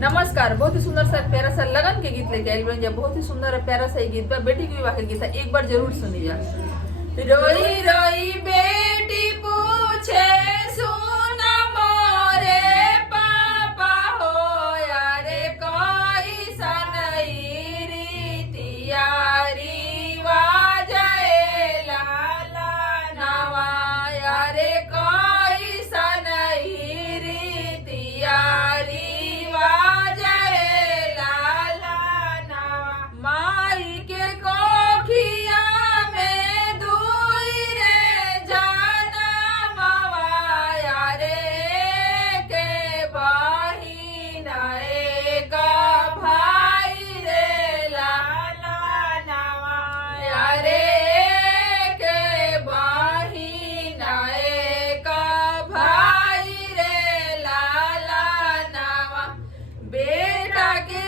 नमस्कार। बहुत ही सुंदर सा प्यारा सा लगन के गीत लेके आइल बन। बहुत ही सुंदर और प्यारा सा गीत बा। बेटी के विवाह के गीत है, एक बार जरूर सुनिए। रोई रोई बेटी पूछे सुना मोरे पापा हो यारे कोई सनई रीतियारी वाजए लाला नवा यारे कोई सनई रीतियारी माई के कोखिया में दूई रे जाना मवाया रे के बहिन एक भाई रे लाला नवाया रे के बहिन एक भाई रे लाला नवा बेटा के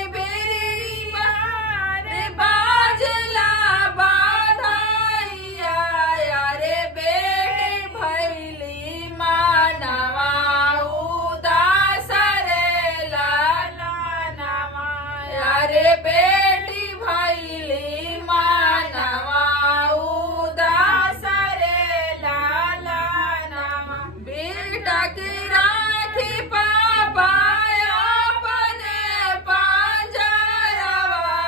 बेटी भैली मानवा उदास रे लाला नवा बेटा के राखी पापा अपने पंजरवा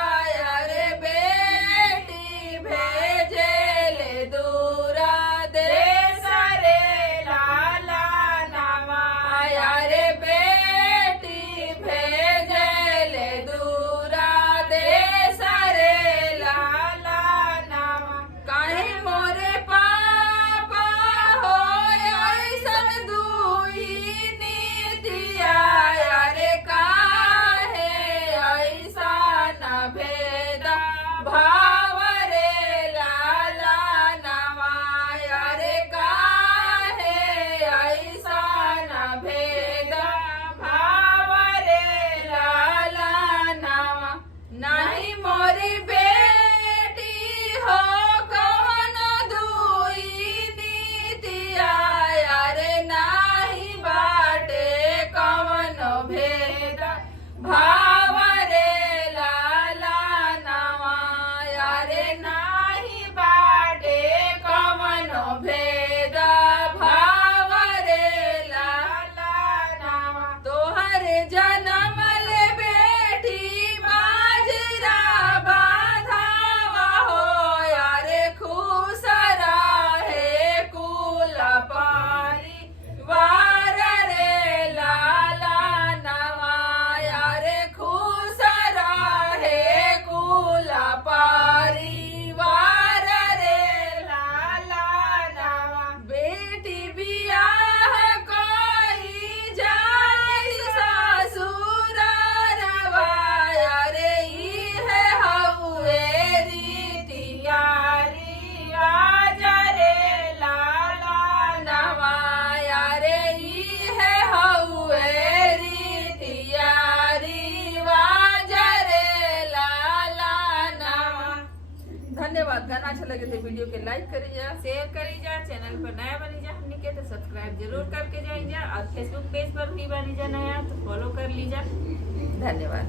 रे बेटी भेजेले दूर देश रे लाला नवा रे बेटी भेजेले दूर देश रे लाला नवा काहे मोरे पापा हो ऐसन दुई नीतिया रे काहे ऐसन भेद भाव रे लाला नवा रे काहे ऐसन भेद भाव रे लाला नवा नहीं मोरी बेटी हो कौन दुई नीतिया रे नहीं बाटे कौन भेद भाव रे लाला नवा रे नहीं बाटे कौन भेद भाव रे लाला नवा तोहरे जन्म ले बेटी बाजरा बाधावा हो यारे खुश रहे कुल परिवार रे लाला नवा यारे खुश रहे कुल परिवार रे लाला नवा बेटी बियाह कोई जाई ससुर रवाया रे इहे हउए रीतियारी आज रे लाला नवाया रे इहे हउए रीतियारी आज रे लाला नवा। धन्यवाद। गाना अच्छा लगे तो वीडियो के लाइक करी जा, शेयर करी जा, चैनल पर नया बनी जा हमनी के तो सब्सक्राइब जरूर करके जाई जा और फेसबुक पेज पर भी बनी जा नया तो फॉलो कर लीजा। धन्यवाद।